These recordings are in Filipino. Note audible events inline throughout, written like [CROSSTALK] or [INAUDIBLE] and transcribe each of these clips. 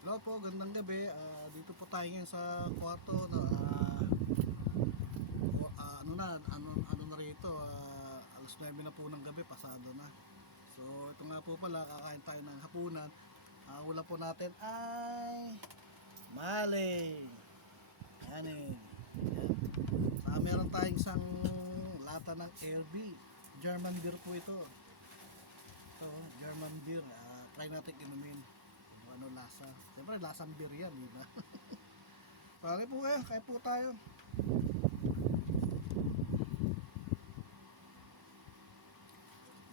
Hello po, gandang gabi. Ah, dito po tayo ngayon sa kwarto na wa- ah, ano na, ano, ano na rito, ah, alas 9 na po ng gabi, pasado na. So, ito nga po pala, kakain tayo ng hapunan. Ah, ulam po natin ay mali. Yan eh. Yan. Ah, meron tayong isang lata ng LB. German beer po ito. Ito, German beer. Ah, try natin inumin. Ano lasa. Siyempre, lasang beer yan, di ba? [LAUGHS] Pare po kayo, kaya po tayo.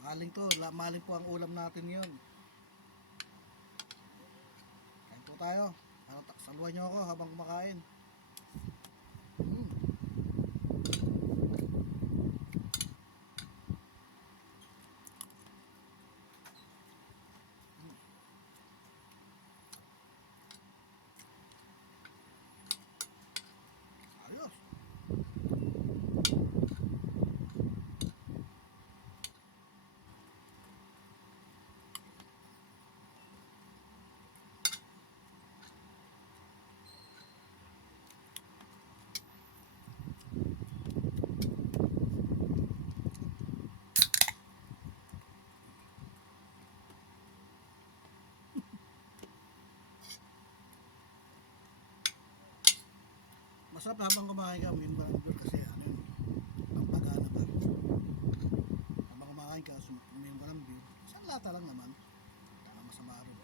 Maling to, maling po ang ulam natin yun. Kain po tayo. Tak- Saluhan nyo ako habang kumakain. Masarap habang kumain ka, min baranggur kasi ano yun, pampagana ba. Habang kumakain ka, min baranggur, isang lata lang naman. Tama masama rin.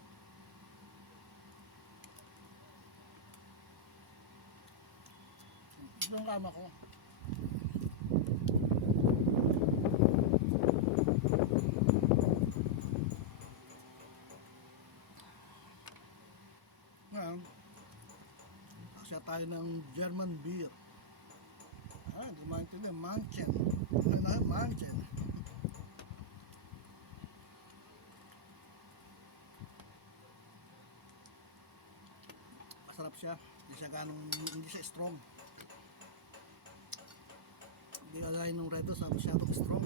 Ito ang kama ko. Ngayon, Kasya tayo ng German beer. Ah, di maintindihan. Manchen. Ano na? Manchen. Masarap siya. Hindi siya ganong, hindi siya strong. Hindi kagaya ng Red Horse, masyadong strong.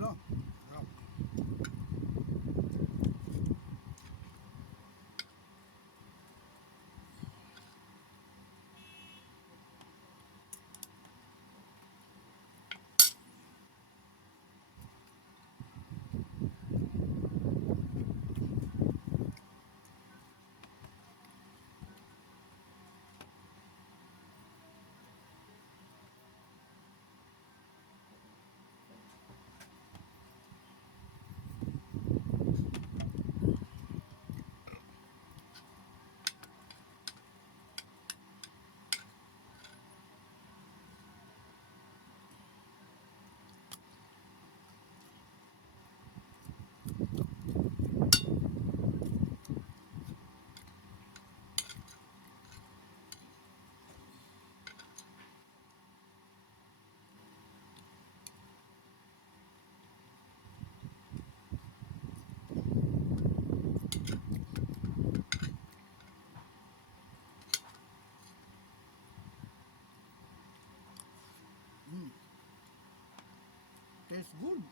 เนาะ Mm. Tastes good.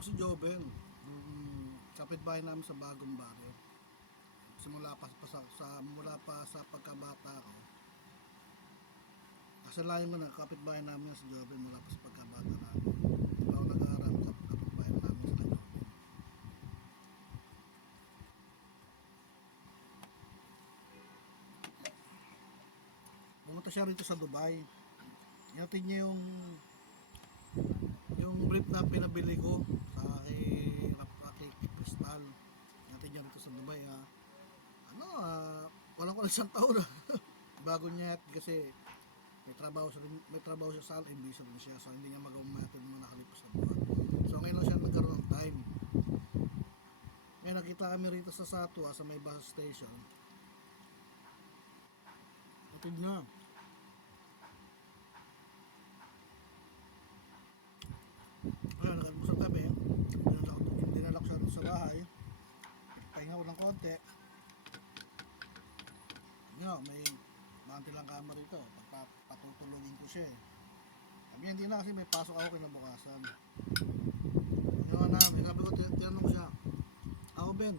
Ko si Joven. Yung kapitbahay namin sa bagong barrio. Simula pa, pa sa, sa, mula pa sa pagkabata ko. Kasalayan ko na kapitbahay namin si Joven mula pa sa pagkabata namin. Diba ako nag-aaral kapitbahay namin sa Joven. Pumunta siya rito sa Dubai. Yatin niya yung yung brief na pinabili ko sa kay kay Crystal. Yatin niya rito sa Dubai. ah. Ano, ah, walang ko isang taon. ah. [LAUGHS] Bago niya yat kasi may trabaho rin- may trabaho siya sa Al busy rin siya so hindi niya magawang natin mga nakalipas na buwan. So ngayon lang siya nagkaroon ng time. Ngayon nakita kami rito sa Satua sa may bus station. Atid na. Ayun, nag-almusal kami. Dinala ko, dinala ko siya doon sa bahay. Pahinga ko ng konti. Yun, know, may manti lang kama rito. Pagpa, patutulungin ko siya eh. Sabi hindi na kasi may pasok ako kinabukasan. Ginawa namin, sabi ko, tin- tinanong ko siya, ako Ben,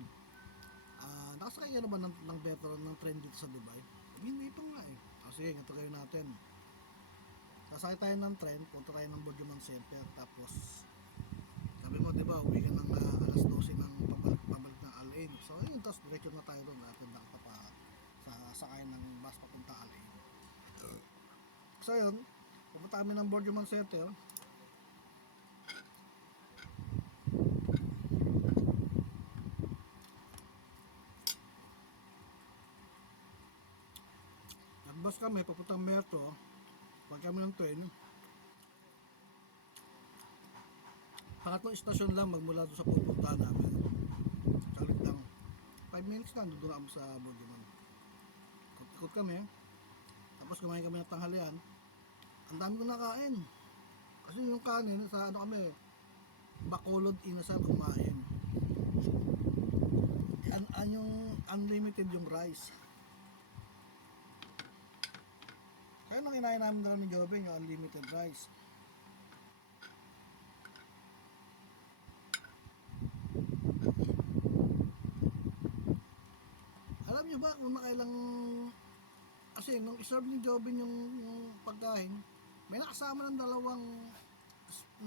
ah, nakasakay ka na ba ng, ng veteran ng train dito sa Dubai? Sabi, hindi pa nga eh. Ah, sige, ganito kayo natin. Sasakay tayo ng train, punta tayo ng Bodyman Center, tapos sabi mo, di ba, uwi ka ng ah, alas 12 ng pabalik, pabalik ng Alain. So, ayun, tapos diretso na tayo doon, natin nakita pa sa sakay ng bus papunta Alain. So, ayun, pupunta kami ng Bodyman Center. Nagbus kami, papuntang Merto. Pag kami ng train, pangatlong istasyon lang magmula doon sa pupuntahan namin. Salit lang. 5 minutes lang, na kami sa Bodyman. Ikot-ikot kami. Tapos kumain kami ng tanghalian. Ang dami ko nakain. Kasi yung kanin, sa ano kami, Bacolod Inasal kumain. An, an yung unlimited yung rice. Kaya nang kinain namin dalawa ni Joven yung unlimited rice. Niyo ba kung nakailang kasi nung iserve ni Joven yung, yung pagkain, may nakasama ng dalawang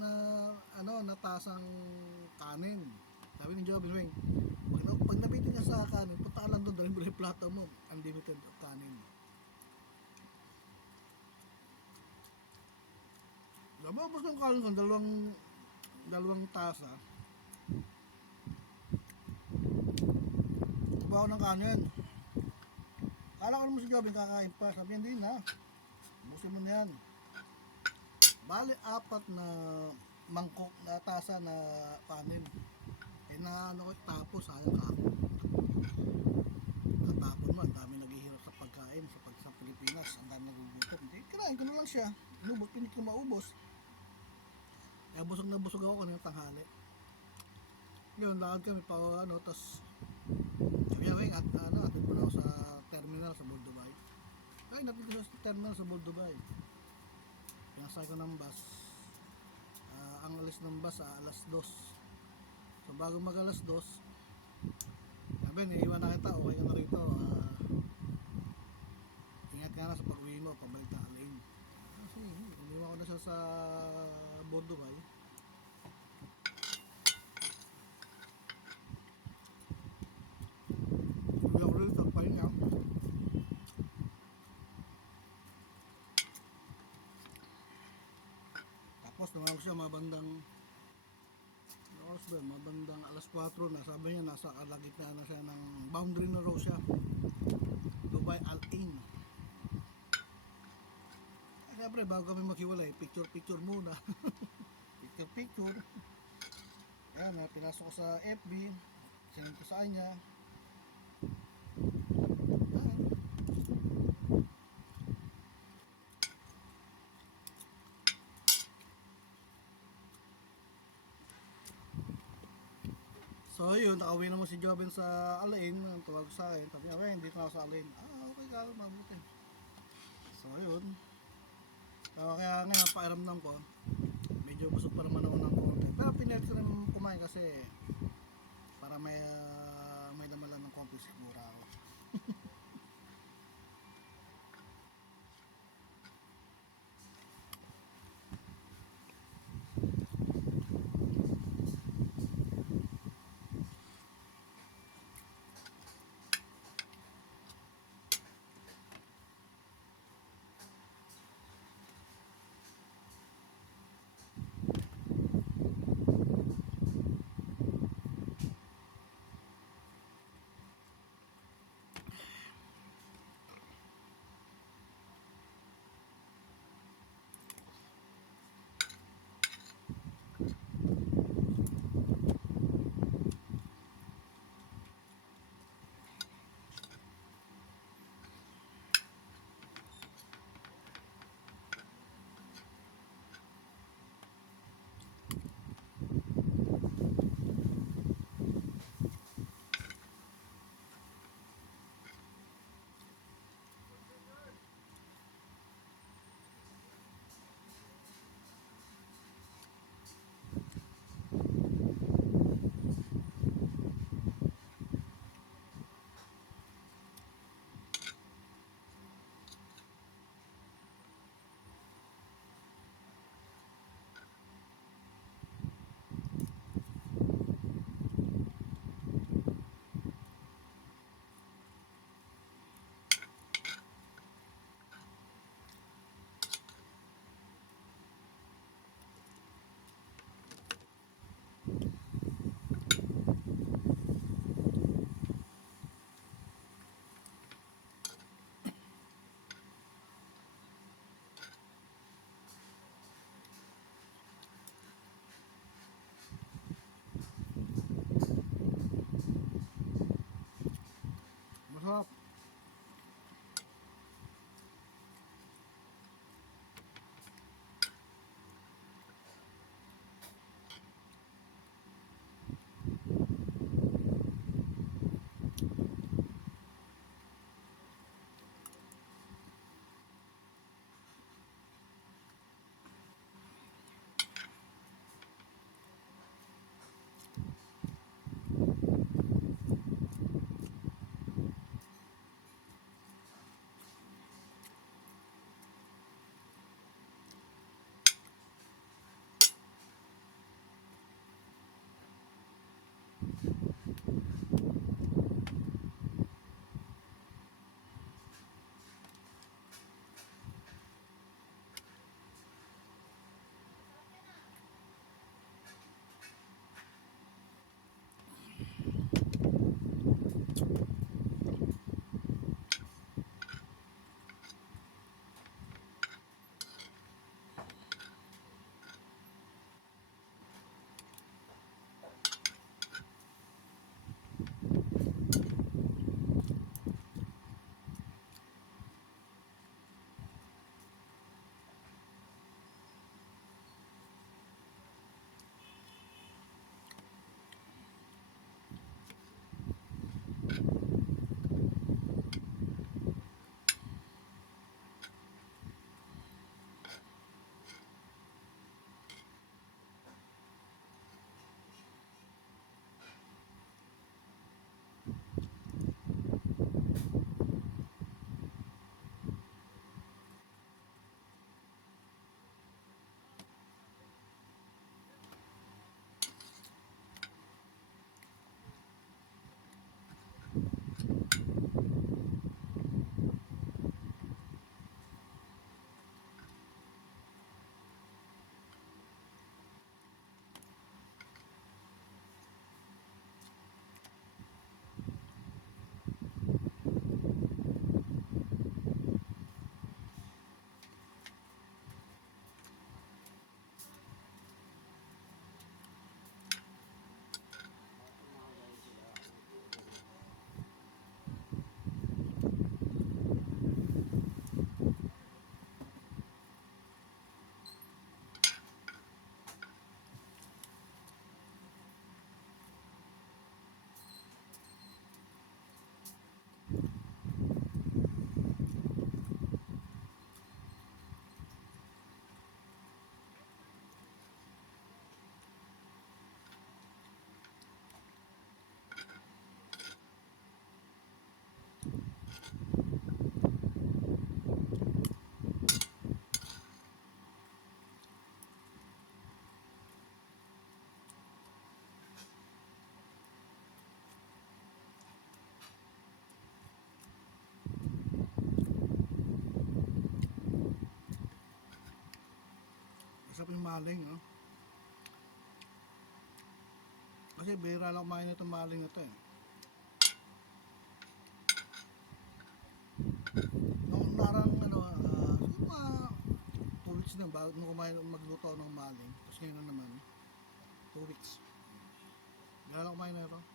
na ano na tasang kanin. Sabi ni Joven, Weng, pag, pag nabitin niya sa kanin, punta ka lang doon, dahil mo yung plato mo, unlimited kanin. Nababos ng kanin ko, dalawang dalawang tasa. Tubaw ng kanin. Kala ko naman si Jobin kakain pa. Sabi hindi na. Busin mo na yan. Bali, apat na mangkok na tasa na kanin. Eh na ano ko, tapos sayang ka. Natapon mo, ang dami naghihirap sa pagkain sa pag sa Pilipinas. Ang dami nagugutom. Hindi, kinain ko na lang siya. Inubos, pinit ko maubos. Kaya busog na busog ako kanina tanghali. Ngayon, lakad kami pa ano, tapos sabi niya, at ano, sa terminal sa Dubai. Ay, ko sa terminal sa Dubai. Pinasakay ko ng bus. Ah, ang alis ng bus ah, alas 2. So bago mag alas 2, sabi, niiwan na kita, okay ka na rito. Ah, ingat ka na sa pag-uwi mo, pabalik na alain. Kasi, iniwan ko na siya sa Dubai. Uwi ako rito, pahinga. Tapos tumawag siya mabandang oras ba, mabandang alas 4 na. Sabi niya nasa kalagitna na siya ng boundary na raw siya. Dubai Al Ain. Eh, Siyempre bago kami maghiwalay picture picture muna. [LAUGHS] Picture picture Ayan, pinasok ko sa FB sinend ko sa kanya Ayan. So yun, nakauwi naman si Joven sa Alain, tawag sa akin, sabi niya, "喂, dito na ako sa Alain. Ah, okay ka, mabuti. So yun. So, kaya ngayon, pakiramdam ko, medyo busog pa naman ako ng konti. Pero pinilit ko rin kumain kasi para may ah, may damalan ng konti siguro ako. [LAUGHS] maling, no? Kasi bihira lang kumain itong maling na to eh. Nung narang ano, siguro mga 2 weeks na bago nung kumain magluto ng maling. Tapos ngayon na naman, 2 weeks. Bihira lang kumain na ito.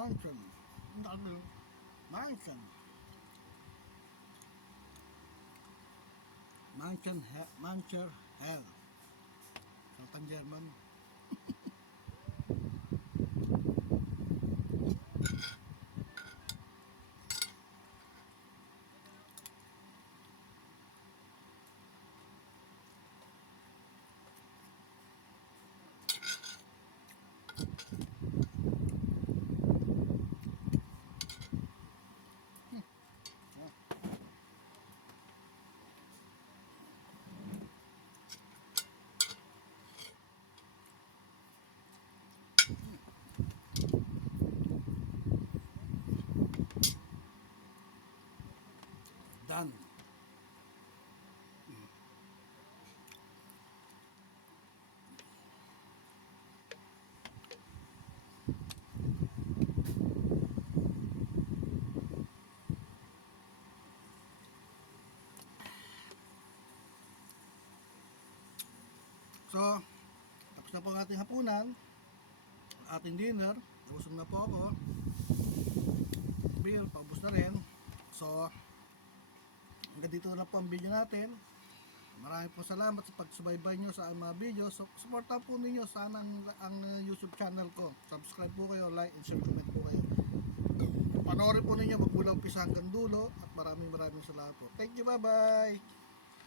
Mountain. W. Mountain. Mountain, Mancher Hell. Kata Jerman. Na po ating hapunan. Ating dinner. Busog na po ako. Beer, paubos na rin. So, hanggang dito na po ang video natin. Maraming po salamat sa pagsubaybay nyo sa mga video. So, supportan po ninyo sana ang, ang YouTube channel ko. Subscribe po kayo, like, and share, comment po kayo. Panoorin po ninyo, magmula umpisa hanggang dulo. At maraming maraming salamat po. Thank you, bye-bye!